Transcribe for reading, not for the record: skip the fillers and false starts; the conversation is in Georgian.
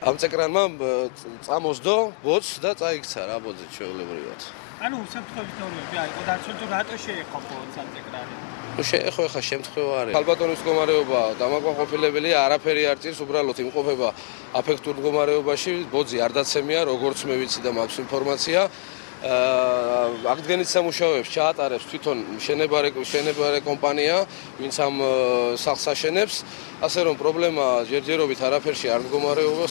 ამ წეკრანმა წამოსდო ბოც და წაიქცა რა ბოძი ჩვეულებრივად. ანუ შემთხვევით ნორმები აიყო და თუ რატო შეეხო ბოც ამ წეკრანი? შეეხო ხა შემთხვევა არის. ქალბატონის მდგომარეობა დამაკმაყოფილებელია, არაფერი არ წირს, უბრალოდ იმყოფება აფექტურ მდგომარეობაში, ბოძი არ დაცემია, როგორც მე ვიცი და მაქვს ინფორმაცია. აღდგენით სამუშაოებს ჩაატარებს თვითონ შენებარე კომპანია, ვინც ამ სახლს აშენებს, ასე რომ პრობლემა ჯერჯერობით არაფერში არ მდგომარეობა,